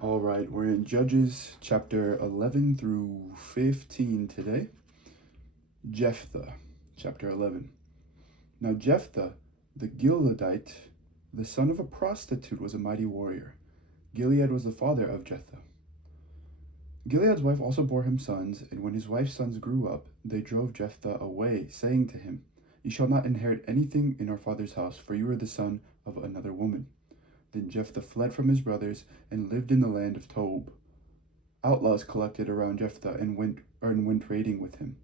All right, we're in Judges chapter 11 through 15 today. Jephthah, chapter 11. Now Jephthah, the Gileadite, the son of a prostitute, was a mighty warrior. Gilead was the father of Jephthah. Gilead's wife also bore him sons, and when his wife's sons grew up, they drove Jephthah away, saying to him, "You shall not inherit anything in our father's house, for you are the son of another woman." Then Jephthah fled from his brothers and lived in the land of Tob. Outlaws collected around Jephthah and went raiding with him.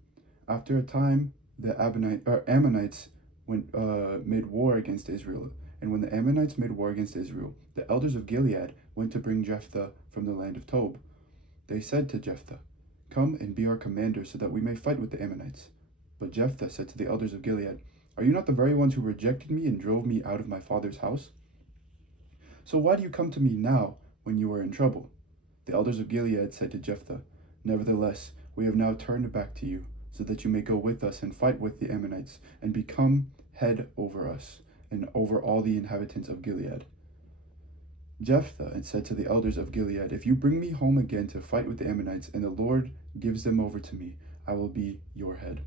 After a time, the Ammonites made war against Israel. And when the Ammonites made war against Israel, the elders of Gilead went to bring Jephthah from the land of Tob. They said to Jephthah, "Come and be our commander so that we may fight with the Ammonites." But Jephthah said to the elders of Gilead, "Are you not the very ones who rejected me and drove me out of my father's house? So why do you come to me now when you are in trouble?" The elders of Gilead said to Jephthah, "Nevertheless, we have now turned back to you, so that you may go with us and fight with the Ammonites, and become head over us, and over all the inhabitants of Gilead." Jephthah said to the elders of Gilead, "If you bring me home again to fight with the Ammonites, and the Lord gives them over to me, I will be your head."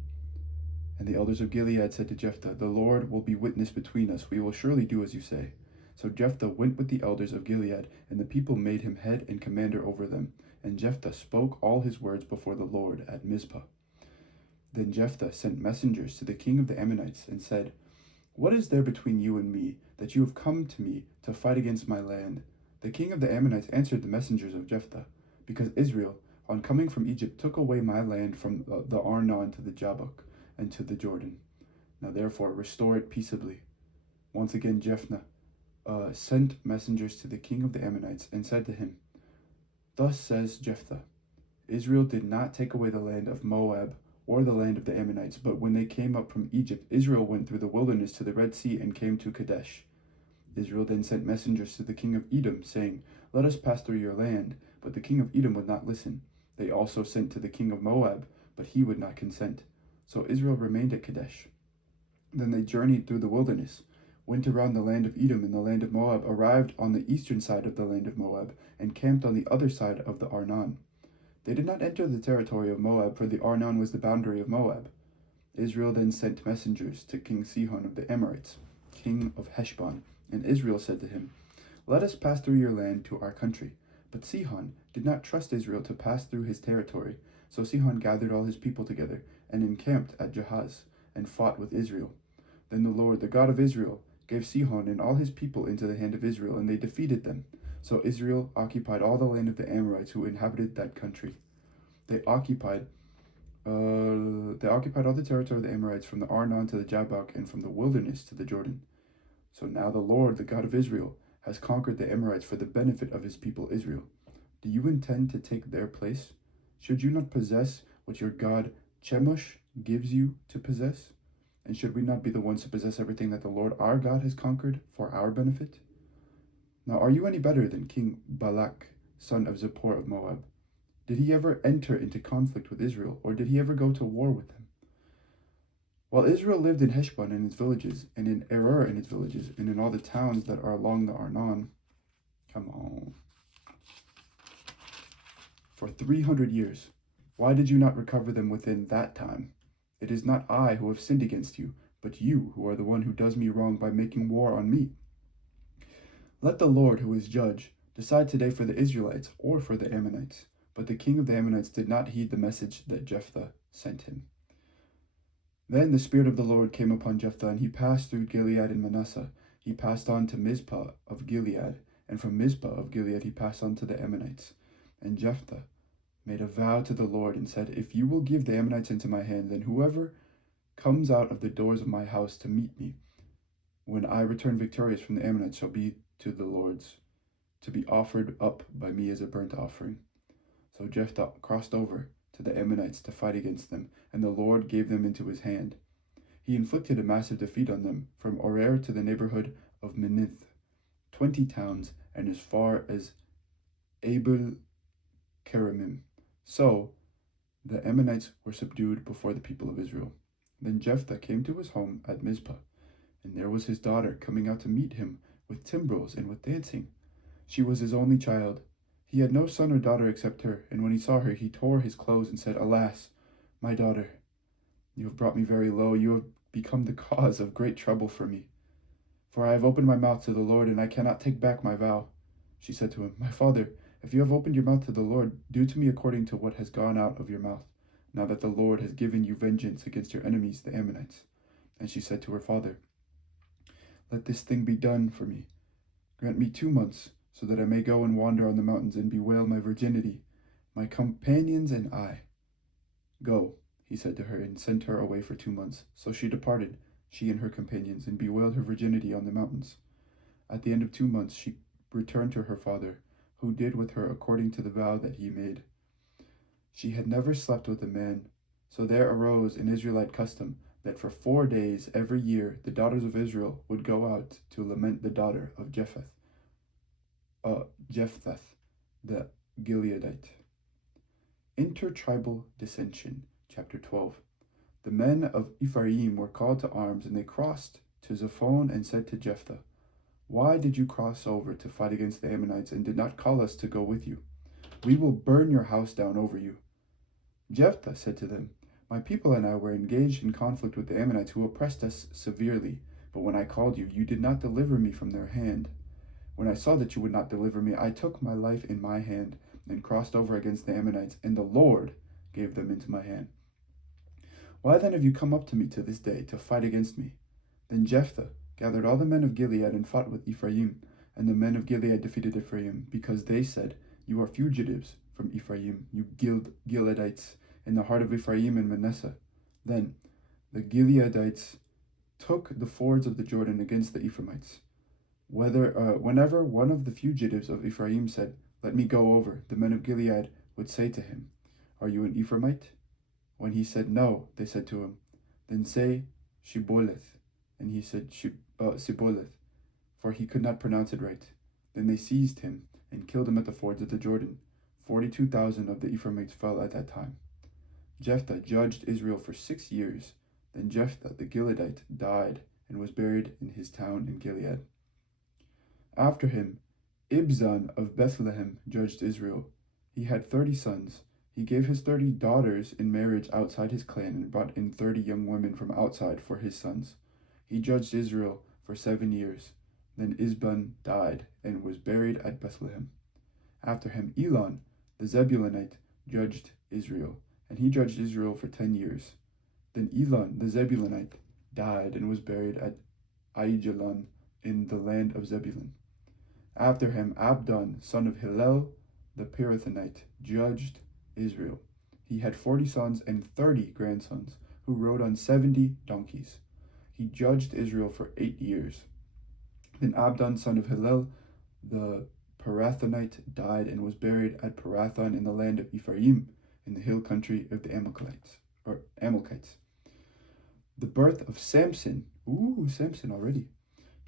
And the elders of Gilead said to Jephthah, "The Lord will be witness between us. We will surely do as you say." So Jephthah went with the elders of Gilead, and the people made him head and commander over them. And Jephthah spoke all his words before the Lord at Mizpah. Then Jephthah sent messengers to the king of the Ammonites and said, "What is there between you and me, that you have come to me to fight against my land?" The king of the Ammonites answered the messengers of Jephthah, "Because Israel, on coming from Egypt, took away my land from the Arnon to the Jabbok and to the Jordan. Now therefore restore it peaceably." Once again Jephthah sent messengers to the king of the Ammonites and said to him, "Thus says Jephthah, Israel did not take away the land of Moab or the land of the Ammonites, but when they came up from Egypt, Israel went through the wilderness to the Red Sea and came to Kadesh. Israel then sent messengers to the king of Edom, saying, 'Let us pass through your land.' But the king of Edom would not listen. They also sent to the king of Moab, but he would not consent. So Israel remained at Kadesh. Then they journeyed through the wilderness, went around the land of Edom and the land of Moab, arrived on the eastern side of the land of Moab, and camped on the other side of the Arnon. They did not enter the territory of Moab, for the Arnon was the boundary of Moab. Israel then sent messengers to King Sihon of the Amorites, king of Heshbon, and Israel said to him, "Let us pass through your land to our country." But Sihon did not trust Israel to pass through his territory, so Sihon gathered all his people together and encamped at Jahaz and fought with Israel. Then the Lord, the God of Israel, gave Sihon and all his people into the hand of Israel, and they defeated them. So Israel occupied all the land of the Amorites who inhabited that country. They occupied all the territory of the Amorites from the Arnon to the Jabbok and from the wilderness to the Jordan. So now the Lord, the God of Israel, has conquered the Amorites for the benefit of his people Israel. Do you intend to take their place? Should you not possess what your God Chemosh gives you to possess? And should we not be the ones to possess everything that the Lord our God has conquered for our benefit? Now are you any better than King Balak, son of Zippor of Moab? Did he ever enter into conflict with Israel, or did he ever go to war with them? While Israel lived in Heshbon and its villages, and in Aroer and its villages, and in all the towns that are along the Arnon, come on, for 300 years, why did you not recover them within that time? It is not I who have sinned against you, but you who are the one who does me wrong by making war on me. Let the Lord, who is judge, decide today for the Israelites or for the Ammonites." But the king of the Ammonites did not heed the message that Jephthah sent him. Then the Spirit of the Lord came upon Jephthah, and he passed through Gilead and Manasseh. He passed on to Mizpah of Gilead, and from Mizpah of Gilead he passed on to the Ammonites. And Jephthah made a vow to the Lord and said, "If you will give the Ammonites into my hand, then whoever comes out of the doors of my house to meet me, when I return victorious from the Ammonites, shall be to the Lord's, to be offered up by me as a burnt offering." So Jephthah crossed over to the Ammonites to fight against them, and the Lord gave them into his hand. He inflicted a massive defeat on them, from Aroer to the neighborhood of Menith, 20 towns, and as far as Abel Keramim. So the Ammonites were subdued before the people of Israel. Then Jephthah came to his home at Mizpah, and there was his daughter coming out to meet him with timbrels and with dancing. She was his only child. He had no son or daughter except her, and when he saw her, he tore his clothes and said, Alas, my daughter, you have brought me very low. You have become the cause of great trouble for me. For I have opened my mouth to the Lord, and I cannot take back my vow. She said to him, My father, if you have opened your mouth to the Lord, do to me according to what has gone out of your mouth, now that the Lord has given you vengeance against your enemies, the Ammonites. And she said to her father, Let this thing be done for me. Grant me 2 months, so that I may go and wander on the mountains and bewail my virginity, my companions and I. Go, he said to her, and sent her away for 2 months. So she departed, she and her companions, and bewailed her virginity on the mountains. At the end of 2 months she returned to her father, who did with her according to the vow that he made. She had never slept with a man, so there arose an Israelite custom that for 4 days every year the daughters of Israel would go out to lament the daughter of Jephthah, the Gileadite. Intertribal dissension, chapter 12. The men of Ephraim were called to arms, and they crossed to Zaphon and said to Jephthah, Why did you cross over to fight against the Ammonites and did not call us to go with you? We will burn your house down over you. Jephthah said to them, My people and I were engaged in conflict with the Ammonites who oppressed us severely, but when I called you, you did not deliver me from their hand. When I saw that you would not deliver me, I took my life in my hand and crossed over against the Ammonites, and the Lord gave them into my hand. Why then have you come up to me to this day to fight against me? Then Jephthah gathered all the men of Gilead and fought with Ephraim, and the men of Gilead defeated Ephraim, because they said, You are fugitives from Ephraim, you Gileadites, in the heart of Ephraim and Manasseh. Then the Gileadites took the fords of the Jordan against the Ephraimites. Whenever one of the fugitives of Ephraim said, Let me go over, the men of Gilead would say to him, Are you an Ephraimite? When he said no, they said to him, Then say Shibboleth. And he said Sibboleth, for he could not pronounce it right. Then they seized him and killed him at the fords of the Jordan. 42,000 of the Ephraimites fell at that time. Jephthah judged Israel for 6 years. Then Jephthah the Gileadite died and was buried in his town in Gilead. After him, Ibzan of Bethlehem judged Israel. He had 30 sons. He gave his 30 daughters in marriage outside his clan and brought in 30 young women from outside for his sons. He judged Israel for 7 years. Then Ibzan died and was buried at Bethlehem. After him, Elon the Zebulunite judged Israel, and he judged Israel for 10 years. Then Elon the Zebulunite died and was buried at Aijalon in the land of Zebulun. After him, Abdon, son of Hillel the Pirathonite, judged Israel. He had 40 sons and 30 grandsons, who rode on 70 donkeys. He judged Israel for 8 years. Then Abdon, son of Hillel the Pirathonite, died and was buried at Pirathon in the land of Ephraim, in the hill country of the Amalekites. The birth of Samson. Samson already.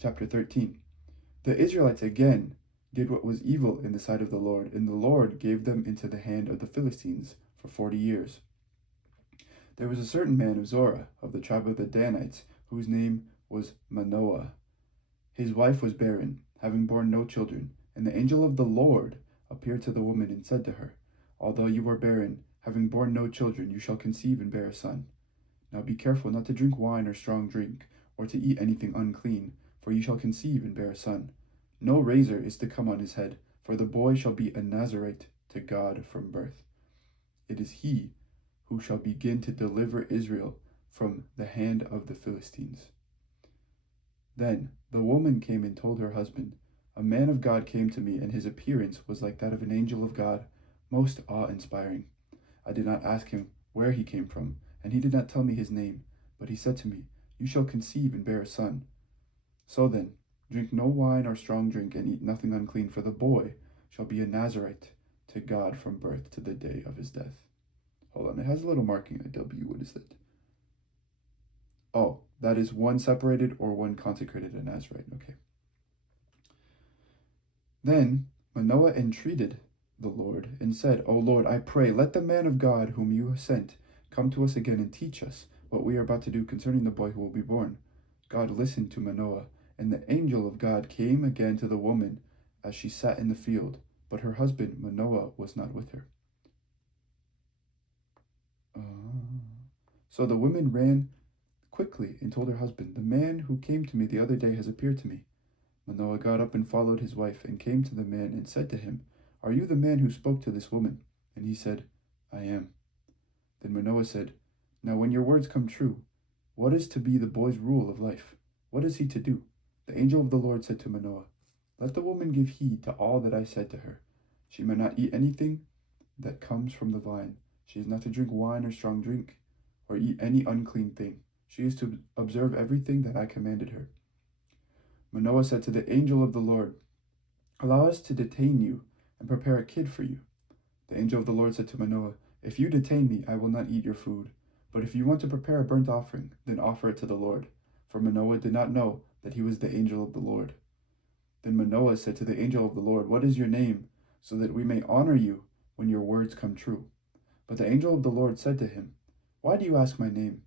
Chapter 13. The Israelites again did what was evil in the sight of the Lord, and the Lord gave them into the hand of the Philistines for 40 years. There was a certain man of Zorah, of the tribe of the Danites, whose name was Manoah. His wife was barren, having borne no children, and the angel of the Lord appeared to the woman and said to her, Although you are barren, having borne no children, you shall conceive and bear a son. Now be careful not to drink wine or strong drink, or to eat anything unclean, for you shall conceive and bear a son. No razor is to come on his head, for the boy shall be a Nazarite to God from birth. It is he who shall begin to deliver Israel from the hand of the Philistines. Then the woman came and told her husband, A man of God came to me, and his appearance was like that of an angel of God, most awe-inspiring. I did not ask him where he came from, and he did not tell me his name, but he said to me, You shall conceive and bear a son. So then, drink no wine or strong drink, and eat nothing unclean, for the boy shall be a Nazarite to God from birth to the day of his death. Hold on, it has a little marking, a W. What is that? Oh, that is one separated or one consecrated a Nazarite. Okay. Then Manoah entreated the Lord and said, O Lord, I pray, let the man of God whom you have sent come to us again and teach us what we are about to do concerning the boy who will be born. God listened to Manoah, and the angel of God came again to the woman as she sat in the field. but her husband Manoah was not with her. So the woman ran quickly and told her husband, "The man who came to me the other day has appeared to me." Manoah got up and followed his wife and came to the man and said to him, "Are you the man who spoke to this woman?" And he said, "I am." Then Manoah said, "Now when your words come true, what is to be the boy's rule of life? What is he to do?" The angel of the Lord said to Manoah, "Let the woman give heed to all that I said to her. She may not eat anything that comes from the vine. She is not to drink wine or strong drink, or eat any unclean thing. She is to observe everything that I commanded her." Manoah said to the angel of the Lord, "Allow us to detain you and prepare a kid for you." The angel of the Lord said to Manoah, "If you detain me, I will not eat your food. But if you want to prepare a burnt offering, then offer it to the Lord." For Manoah did not know that he was the angel of the Lord. Then Manoah said to the angel of the Lord, "What is your name, so that we may honor you when your words come true?" But the angel of the Lord said to him, "Why do you ask my name?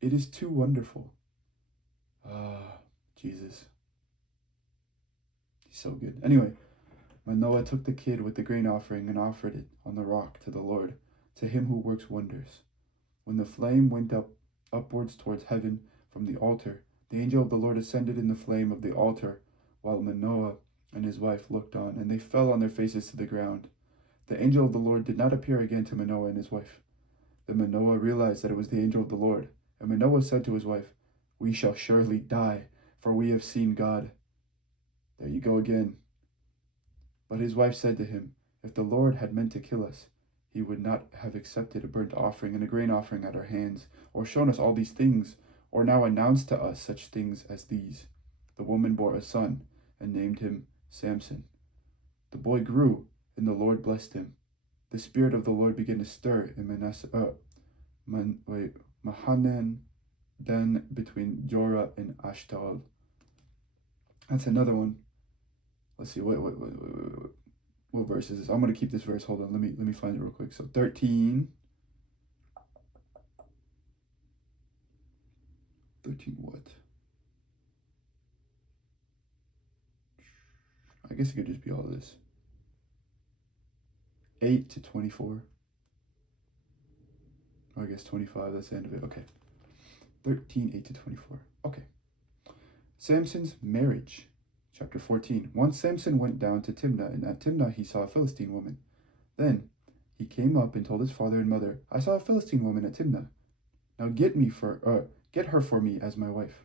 It is too wonderful." Jesus. He's so good. Anyway, Manoah took the kid with the grain offering and offered it on the rock to the Lord, to him who works wonders. When the flame went upwards towards heaven from the altar, the angel of the Lord ascended in the flame of the altar, while Manoah and his wife looked on, and they fell on their faces to the ground. The angel of the Lord did not appear again to Manoah and his wife. Then Manoah realized that it was the angel of the Lord, and Manoah said to his wife, "We shall surely die, for we have seen God." There you go again. But his wife said to him, "If the Lord had meant to kill us, he would not have accepted a burnt offering and a grain offering at our hands, or shown us all these things, or now announced to us such things as these." The woman bore a son and named him Samson. The boy grew, and the Lord blessed him. The Spirit of the Lord began to stir in Mahanaim, then between Jorah and Ashtaol. That's another one. Let's see, what verse is this? I'm going to keep this verse. Hold on, let me find it real quick. So 13 what? I guess it could just be all of this. 8 to 24. Or I guess 25, that's the end of it. Okay. 13, 8 to 24. Okay. Samson's marriage. Chapter 14. Once Samson went down to Timnah, and at Timnah he saw a Philistine woman. Then he came up and told his father and mother, "I saw a Philistine woman at Timnah. Now get her for me as my wife."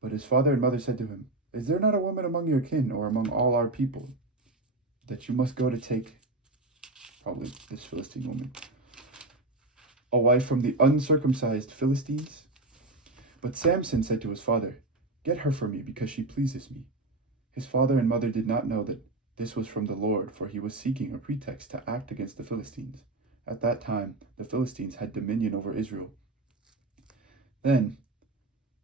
But his father and mother said to him, "Is there not a woman among your kin or among all our people that you must go to take," probably this Philistine woman, "a wife from the uncircumcised Philistines?" But Samson said to his father, "Get her for me, because she pleases me." His father and mother did not know that this was from the Lord, for he was seeking a pretext to act against the Philistines. At that time, the Philistines had dominion over Israel. Then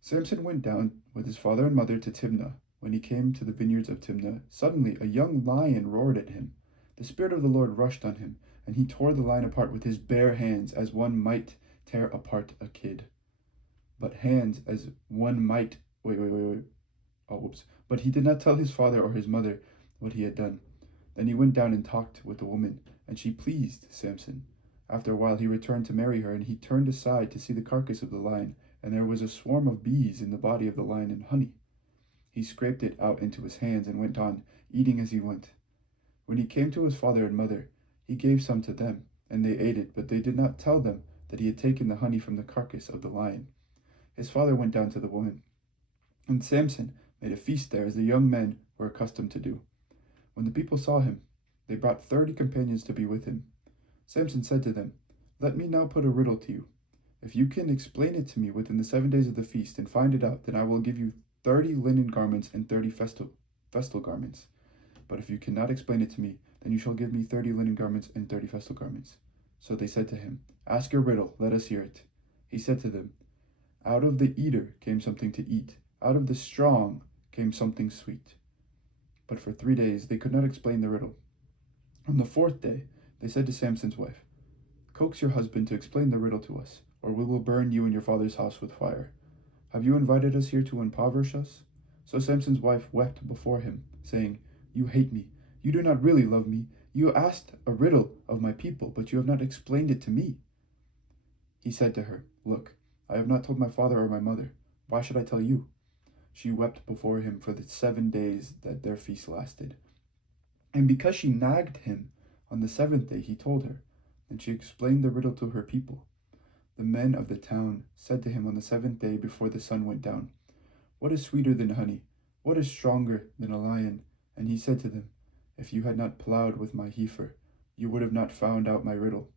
Samson went down with his father and mother to Timnah. When he came to the vineyards of Timnah, suddenly a young lion roared at him. The Spirit of the Lord rushed on him, and he tore the lion apart with his bare hands, as one might tear apart a kid. But he did not tell his father or his mother what he had done. Then he went down and talked with the woman, and she pleased Samson. After a while he returned to marry her, and he turned aside to see the carcass of the lion, and there was a swarm of bees in the body of the lion and honey. He scraped it out into his hands and went on, eating as he went. When he came to his father and mother, he gave some to them, and they ate it, but they did not tell them that he had taken the honey from the carcass of the lion. His father went down to the woman, and Samson made a feast there, as the young men were accustomed to do. When the people saw him, they brought 30 companions to be with him. Samson said to them, "Let me now put a riddle to you. If you can explain it to me within the 7 days of the feast and find it out, then I will give you 30 linen garments and 30 festal garments. But if you cannot explain it to me, then you shall give me 30 linen garments and 30 festal garments." So they said to him, "Ask your riddle, let us hear it." He said to them, "Out of the eater came something to eat. Out of the strong came something sweet." But for 3 days they could not explain the riddle. On the 4th day, they said to Samson's wife, "Coax your husband to explain the riddle to us, or we will burn you and your father's house with fire. Have you invited us here to impoverish us?" So Samson's wife wept before him, saying, "You hate me. You do not really love me. You asked a riddle of my people, but you have not explained it to me." He said to her, "Look, I have not told my father or my mother. Why should I tell you?" She wept before him for the 7 days that their feast lasted. And because she nagged him, on the 7th day he told her, and she explained the riddle to her people. The men of the town said to him on the 7th day before the sun went down, "What is sweeter than honey? What is stronger than a lion?" And he said to them, "If you had not plowed with my heifer, you would have not found out my riddle."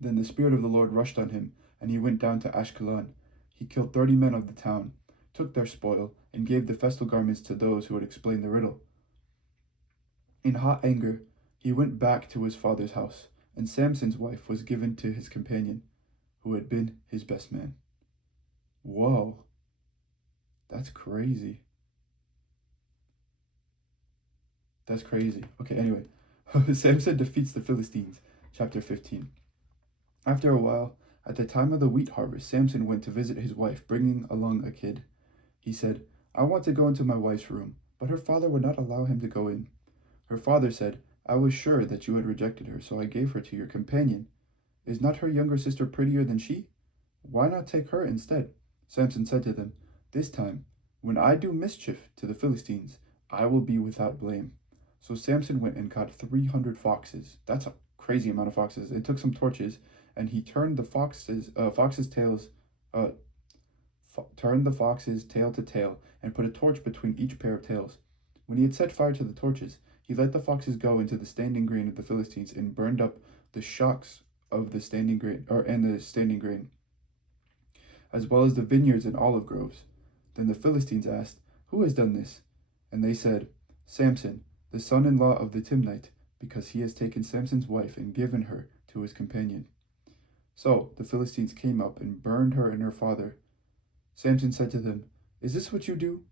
Then the Spirit of the Lord rushed on him, and he went down to Ashkelon. He killed 30 men of the town, took their spoil, and gave the festal garments to those who had explained the riddle. In hot anger, he went back to his father's house, and Samson's wife was given to his companion, who had been his best man. Whoa, that's crazy. That's crazy. Okay, anyway. Samson defeats the Philistines, chapter 15. After a while, at the time of the wheat harvest, Samson went to visit his wife, bringing along a kid. He said, "I want to go into my wife's room," but her father would not allow him to go in. Her father said, "I was sure that you had rejected her, so I gave her to your companion. Is not her younger sister prettier than she? Why not take her instead?" Samson said to them, "This time, when I do mischief to the Philistines, I will be without blame." So Samson went and caught 300 foxes. That's a crazy amount of foxes. And took some torches, and he turned the foxes tail to tail, and put a torch between each pair of tails. When he had set fire to the torches, he let the foxes go into the standing grain of the Philistines, and burned up the shocks of the standing grain, as well as the vineyards and olive groves. Then the Philistines asked, "Who has done this?" And they said, "Samson, the son-in-law of the Timnite, because he has taken Samson's wife and given her to his companion." So the Philistines came up and burned her and her father. Samson said to them, "Is this what you do?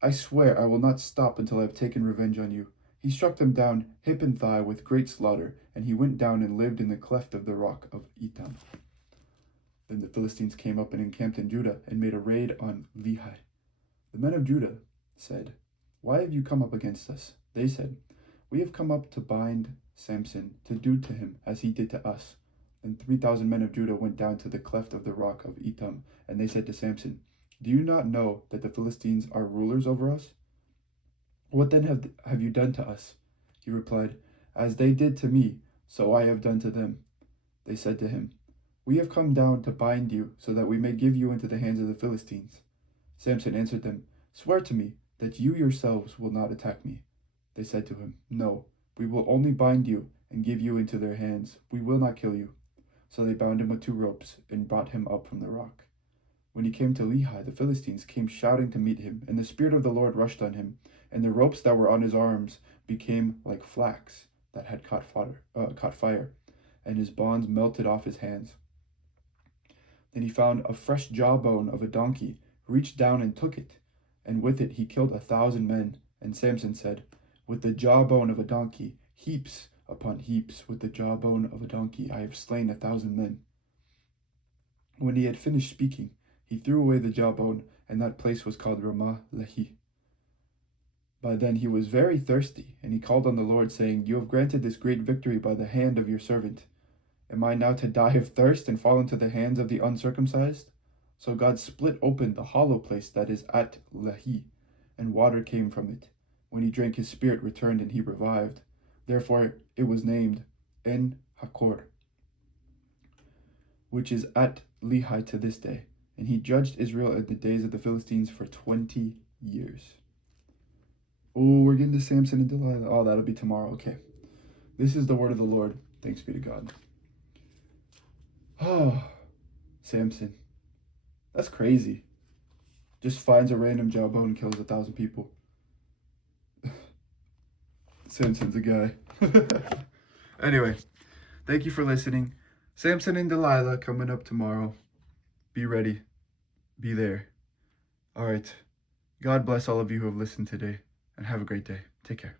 I swear I will not stop until I have taken revenge on you." He struck them down hip and thigh with great slaughter, and he went down and lived in the cleft of the rock of Etam. Then the Philistines came up and encamped in Judah and made a raid on Lehi. The men of Judah said, "Why have you come up against us?" They said, "We have come up to bind Samson, to do to him as he did to us." Then 3,000 men of Judah went down to the cleft of the rock of Etam, and they said to Samson, "Do you not know that the Philistines are rulers over us? What then have you done to us?" He replied, "As they did to me, so I have done to them." They said to him, "We have come down to bind you, so that we may give you into the hands of the Philistines." Samson answered them, "Swear to me that you yourselves will not attack me." They said to him, "No, we will only bind you and give you into their hands. We will not kill you." So they bound him with 2 ropes and brought him up from the rock. When he came to Lehi, the Philistines came shouting to meet him, and the Spirit of the Lord rushed on him, and the ropes that were on his arms became like flax that had caught fire, and his bonds melted off his hands. Then he found a fresh jawbone of a donkey, reached down and took it, and with it he killed 1,000 men. And Samson said, "With the jawbone of a donkey, heaps upon heaps, with the jawbone of a donkey, I have slain 1,000 men." When he had finished speaking, he threw away the jawbone, and that place was called Ramah Lehi. By then he was very thirsty, and he called on the Lord, saying, "You have granted this great victory by the hand of your servant. Am I now to die of thirst and fall into the hands of the uncircumcised?" So God split open the hollow place that is at Lehi, and water came from it. When he drank, his spirit returned, and he revived. Therefore it was named En Hakor, which is at Lehi to this day. And he judged Israel in the days of the Philistines for 20 years. Oh, we're getting to Samson and Delilah. Oh, that'll be tomorrow. Okay. This is the word of the Lord. Thanks be to God. Oh, Samson. That's crazy. Just finds a random jawbone and kills 1,000 people. Samson's a guy. Anyway, thank you for listening. Samson and Delilah coming up tomorrow. Be ready. Be there. All right. God bless all of you who have listened today, and have a great day. Take care.